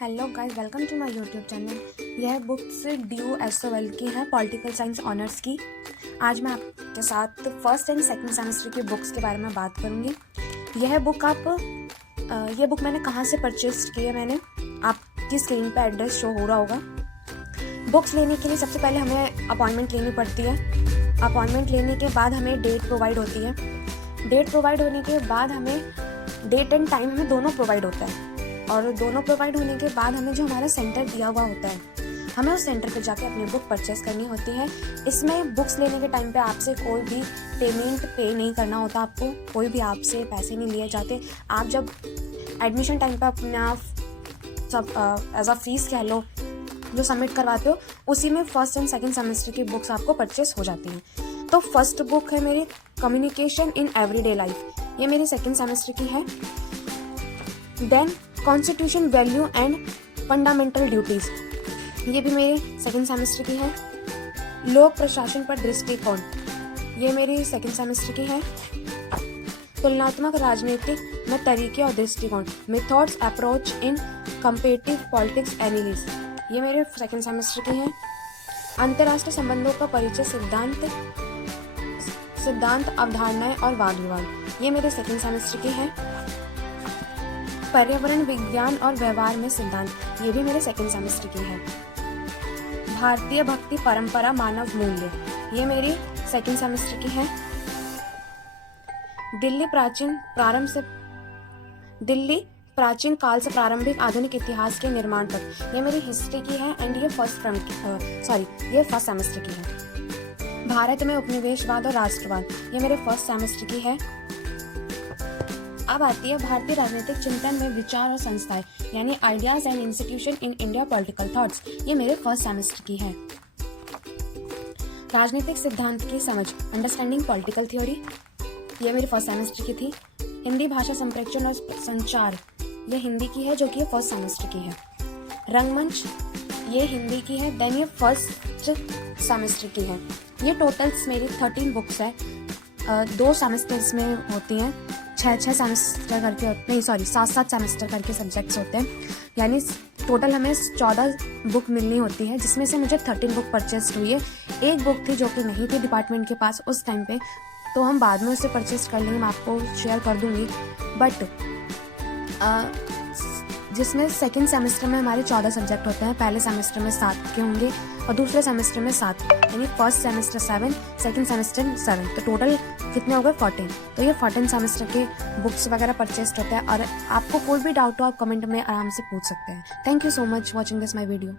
Hello guys, welcome to my YouTube channel. यह books DU SOL की है, political science honours की। आज मैं आपके साथ फर्स्ट एंड सेकंड सेमेस्टर की बुक्स के बारे में बात करूंगी। यह बुक मैंने कहाँ से परचेज की है, मैंने आपकी स्क्रीन पे एड्रेस शो हो रहा होगा। बुक्स लेने के लिए सबसे पहले हमें अपॉइंटमेंट लेनी पड़ती है। अपॉइंटमेंट लेने के बाद हमें डेट प्रोवाइड होती है। डेट प्रोवाइड होने के बाद हमें डेट एंड टाइम हमें दोनों प्रोवाइड होता है, और दोनों प्रोवाइड होने के बाद हमें जो हमारा सेंटर दिया हुआ होता है, हमें उस सेंटर पर जाके अपनी बुक परचेस करनी होती है। इसमें बुक्स लेने के टाइम पे आपसे कोई भी पेमेंट पे नहीं करना होता, आपको कोई भी आपसे पैसे नहीं लिए जाते। आप जब एडमिशन टाइम पे अपना सब एज अ फीस कह लो जो सबमिट करवाते हो, उसी में फर्स्ट एंड सेकंड सेमेस्टर की बुक्स आपको परचेस हो जाती हैं। तो फर्स्ट बुक है मेरी कम्युनिकेशन इन एवरीडे लाइफ, ये मेरी सेकंड सेमेस्टर की है। Then constitution value and fundamental duties, ये भी मेरे सेकंड सेमेस्टर की है। लोक प्रशासन पर दृष्टिकोण, ये मेरी सेकंड सेमेस्टर की है। तुलनात्मक राजनीतिक में तरीके और दृष्टिकोण, methods approach in competitive politics analysis, ये मेरे सेकंड सेमेस्टर की है। अंतर्राष्ट्रीय संबंधों का परिचय, सिद्धांत अवधारणाएं और वाद विवाद, ये मेरे सेकंड सेमेस्टर की है। पर्यावरण विज्ञान और व्यवहार में सिद्धांत, ये भी मेरे सेकंड सेमेस्टर की है। भारतीय भक्ति परंपरा मानव मूल्य, ये मेरी सेकंड सेमेस्टर की है। दिल्ली प्राचीन काल से प्रारंभिक आधुनिक इतिहास के निर्माण तक, ये मेरी हिस्ट्री की है एंड ये फर्स्ट सेमेस्टर की है। भारत में उपनिवेशवाद और राष्ट्रवाद, ये मेरे फर्स्ट सेमेस्टर की है। अब आती है भारतीय राजनीतिक चिंतन में विचार और संस्थाएं, यानी ideas and institution in India political thoughts, ये मेरे फर्स्ट सेमेस्टर की है। राजनीतिक सिद्धांत की समझ, अंडरस्टैंडिंग पॉलिटिकल थ्योरी, ये मेरी फर्स्ट सेमेस्टर की थी। हिंदी भाषा संप्रेषण और संचार, ये हिंदी की है जो कि फर्स्ट सेमेस्टर की है। रंगमंच, ये हिंदी की है, देन ये फर्स्ट सेमेस्टर की है। ये टोटल्स मेरी 13 बुक्स है, 2 सेमेस्टर्स में होती हैं, 6 सेमेस्टर करके, नहीं सॉरी 7 सेमेस्टर करके सब्जेक्ट्स होते हैं, यानी टोटल हमें 14 बुक मिलनी होती है, जिसमें से मुझे 13 बुक परचेज हुई है। एक बुक थी जो कि नहीं थी डिपार्टमेंट के पास उस टाइम पे, तो हम बाद में उसे परचेज कर लेंगे, मैं आपको शेयर कर दूंगी। बट जिसमें सेकेंड सेमेस्टर में हमारे 14 सब्जेक्ट होते हैं, पहले सेमेस्टर में 7 के होंगे और दूसरे सेमेस्टर में 7, यानी फर्स्ट सेमेस्टर 7, सेकंड सेमेस्टर 7, तो टोटल कितने हो गए 14। तो ये 14 सेमेस्टर के बुक्स वगैरह परचेज होते हैं, और आपको कोई भी डाउट हो आप कमेंट में आराम से पूछ सकते हैं। Thank you so much watching this my video.